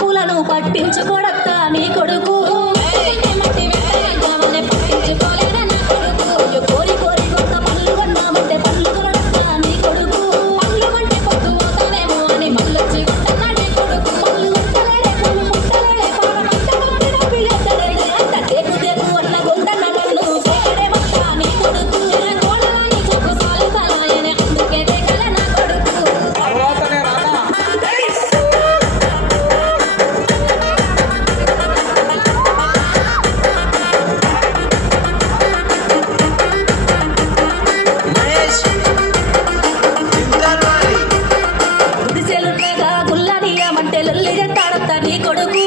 పూలను పట్టించుకోడత్తా నీ కొడుకు మట్టి వెంటనే పట్టించుకోలేదా నా కొడుకు కోరి కోరి కొత్త పళ్ళు కొన్నామంటే పళ్ళు కొనడత్తా నీ కొడుకు పళ్ళు అంటే పొద్దు పోతానేమో అని మళ్ళొచ్చి కొట్టన్నాడే కొడుకు పళ్ళు కొట్టలేడే పళ్ళు ముట్టలేడే పాడమంటే పిల్లెత్తడే అంత దేకు దేకు అన్న గుండన్న నన్ను సేకడే మత్తా నీ కొడుకు కోడలాని చూపు సాలు సాలాయనే అందుకే దేకల నా కొడుకు గుడిసెలుండగా గుల్లనియమంటే లొల్లి చెట్టాడత్తా నీ కొడుకు